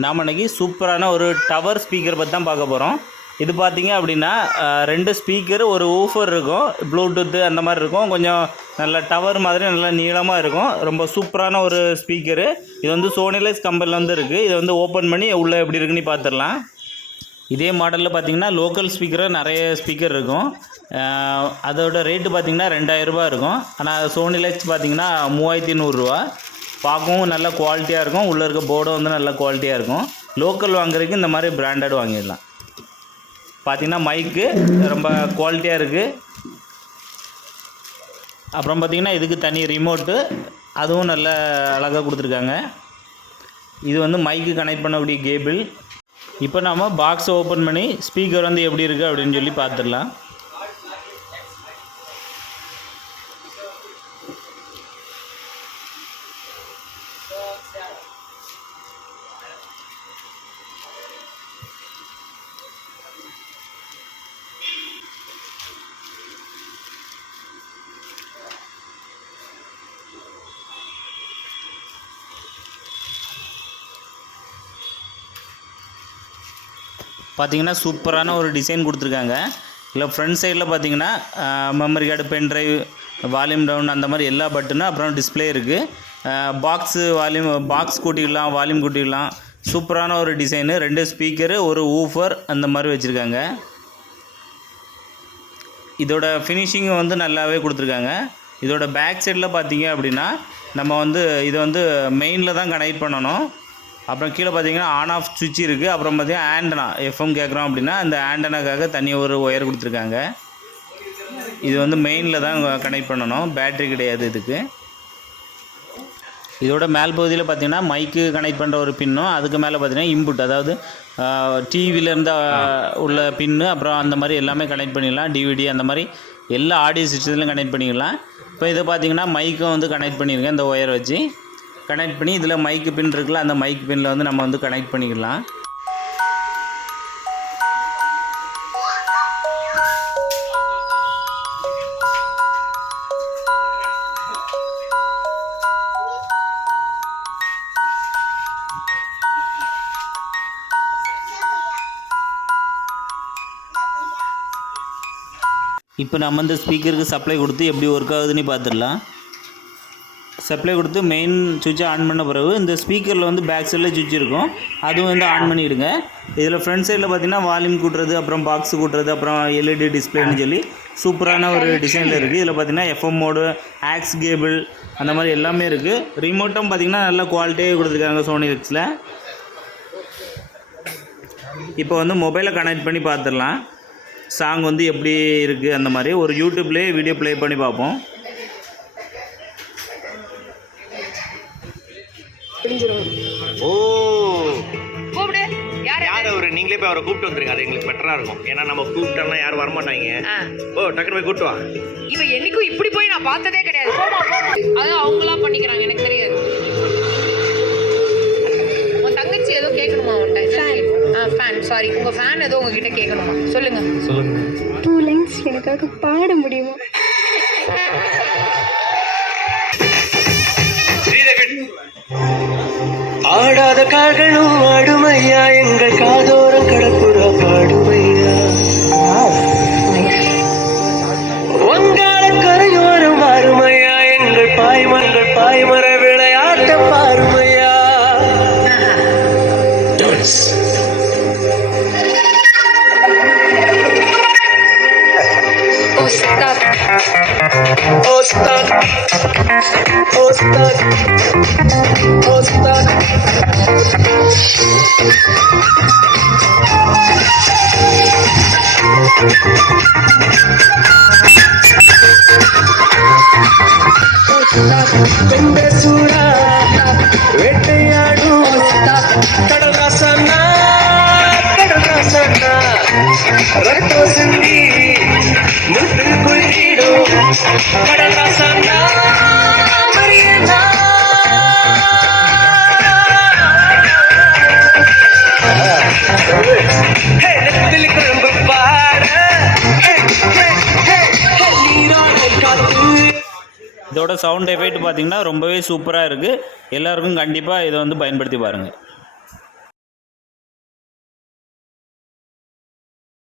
நாம் இன்றைக்கி சூப்பரான ஒரு டவர் ஸ்பீக்கர் பற்றி தான் பார்க்க போகிறோம். இது பார்த்திங்க அப்படின்னா 2 ஸ்பீக்கர், ஒரு ஊஃபர் இருக்கும், ப்ளூடூத்து அந்த மாதிரி இருக்கும். கொஞ்சம் நல்ல டவர் மாதிரி நல்லா நீளமாக இருக்கும். ரொம்ப சூப்பரான ஒரு ஸ்பீக்கரு. இது வந்து சோனிலைஸ் கம்பெனியில் வந்து இருக்குது. இதை வந்து ஓப்பன் பண்ணி உள்ளே எப்படி இருக்குன்னு பார்த்துடலாம். இதே மாடலில் பார்த்திங்கன்னா லோக்கல் ஸ்பீக்கராக நிறைய ஸ்பீக்கர் இருக்கும். அதோட ரேட்டு பார்த்திங்கன்னா 2000 ரூபா இருக்கும். ஆனால் சோனிலைஸ் பார்த்திங்கன்னா 3100 ரூபா. பார்க்கவும் நல்ல குவாலிட்டியாக இருக்கும். உள்ளே இருக்க போர்டும் வந்து நல்ல குவாலிட்டியாக இருக்கும். லோக்கல் வாங்குறதுக்கு இந்த மாதிரி பிராண்டட் வாங்கிடலாம். பார்த்திங்கன்னா மைக்கு ரொம்ப குவாலிட்டியாக இருக்குது. அப்புறம் பார்த்திங்கன்னா இதுக்கு தனி ரிமோட்டு, அதுவும் நல்ல அழகாக கொடுத்துருக்காங்க. இது வந்து மைக்கு கனெக்ட் பண்ணக்கூடிய கேபிள். இப்போ நம்ம பாக்ஸை ஓப்பன் பண்ணி ஸ்பீக்கர் வந்து எப்படி இருக்குது அப்படின்னு சொல்லி பார்த்துடலாம். பார்த்திங்கன்னா சூப்பரான ஒரு டிசைன் கொடுத்துருக்காங்க. இல்லை ஃப்ரண்ட் சைடில் பார்த்திங்கன்னா memory card, pen drive, volume down அந்த மாதிரி எல்லா பட்டனும், அப்புறம் டிஸ்பிளே இருக்குது. பாக்ஸ் கூட்டிக்கலாம், வால்யூம் கூட்டிக்கலாம். சூப்பரான ஒரு டிசைனு. 2 ஸ்பீக்கரு, ஒரு ஊஃபர் அந்த மாதிரி வச்சுருக்காங்க. இதோட ஃபினிஷிங் வந்து நல்லாவே கொடுத்துருக்காங்க. இதோட பேக் சைடில் பார்த்திங்க அப்படின்னா நம்ம வந்து இதை வந்து மெயினில் தான் கனெக்ட் பண்ணணும். அப்புறம் கீழே பார்த்தீங்கன்னா ஆன் ஆஃப் சுவிட்ச் இருக்குது. அப்புறம் பார்த்தீங்கன்னா ஆண்டனா, எஃப்எம் கேட்குறோம் அப்படின்னா அந்த ஆண்டனாக்காக தனி ஒரு ஒயர் கொடுத்துருக்காங்க. இது வந்து மெயினில் தான் கனெக்ட் பண்ணணும், பேட்ரி கிடையாது இதுக்கு. இதோட மேல் பகுதியில் பார்த்திங்கன்னா மைக்கு கனெக்ட் பண்ணுற ஒரு பின்னும், அதுக்கு மேலே பார்த்திங்கன்னா இன்புட், அதாவது டிவிலேருந்து உள்ள பின்னு, அப்புறம் அந்த மாதிரி எல்லாமே கனெக்ட் பண்ணிடலாம். டிவிடி அந்த மாதிரி எல்லா ஆடியோ சிஸ்டத்துலையும் கனெக்ட் பண்ணிக்கலாம். இப்போ இதை பார்த்திங்கன்னா மைக்கும் வந்து கனெக்ட் பண்ணியிருக்கேன். இந்த ஒயர் வச்சு கனெக்ட் பண்ணி இதில் மைக்கு பின் இருக்குல்ல, அந்த மைக் பின்னில் வந்து நம்ம வந்து கனெக்ட் பண்ணிக்கலாம். இப்போ நம்ம இந்த ஸ்பீக்கருக்கு சப்ளை கொடுத்து எப்படி ஒர்க் ஆகுதுன்னு பார்த்துடலாம். சப்ளை கொடுத்து மெயின் சுவிட்சை ஆன் பண்ண பிறகு இந்த ஸ்பீக்கரில் வந்து பேக் சைடில் சுவிட்ச் இருக்கும், அதுவும் வந்து ஆன் பண்ணிவிடுங்க. இதில் ஃப்ரண்ட் சைடில் பார்த்திங்கன்னா வால்யூம் கூட்டுறது, அப்புறம் பாக்ஸ் கூட்டுறது, அப்புறம் எல்இடி டிஸ்பிளேன்னு சொல்லி சூப்பரான ஒரு டிசைனில் இருக்குது. இதில் பார்த்திங்கன்னா எஃப்எம் மோடு, ஆக்ஸ் கேபிள் அந்த மாதிரி எல்லாமே இருக்குது. ரிமோட்டும் பார்த்திங்கன்னா நல்ல குவாலிட்டியாக கொடுத்துருக்காங்க சோனிலைஸில். இப்போ வந்து மொபைலை கனெக்ட் பண்ணி பார்த்துடலாம். சாங் வந்து எப்படி இருக்குது அந்த மாதிரி ஒரு யூடியூப்லேயே வீடியோ ப்ளே பண்ணி பார்ப்போம். ஓ யார் அவரு? நீங்களே போய் அவரை கூப்பிட்டு வந்துருங்க, அது எங்களுக்கு பெட்டரா இருக்கும். ஏன்னா நம்ம கூப்பிட்டோம்னா யாரும் வரமாட்டாங்க. ஓ டக்குனு போய் கூப்பிட்டு வா. இவன் என்னைக்கும் இப்படி போய் நான் பார்த்ததே கிடையாது. அது அவங்களா பண்ணிக்கிறாங்க, எனக்கு தெரியாது. உன் தங்கச்சி ஏதோ கேட்கணுமா உன்கிட்ட? ஃபேன், சாரி, உங்க ஃபேன் ஏதோ உங்ககிட்ட கேட்கணுமா? சொல்லுங்க. 2 லைன்ஸ் எனக்காக பாட முடியுமா? ஆடாத கால்களும் ஆடுமையா, எங்கள் காதோரம் கடப்புற பாடுமையா, வங்காள கரையோரம் வாருமையா, எங்கள் பாய்மர விளையாட்ட பாருமையா. சூடா வேட்டையாடும் கடல் ராசனா, ரத்தோ சிந்தி முட்டு குளிடும் கடல் ராசனா, மரியனா. இதோட சவுண்ட் எஃபெக்ட் பார்த்திங்கன்னா ரொம்பவே சூப்பராக இருக்குது. எல்லாருக்கும் கண்டிப்பாக இதை வந்து பயன்படுத்தி பாருங்கள்.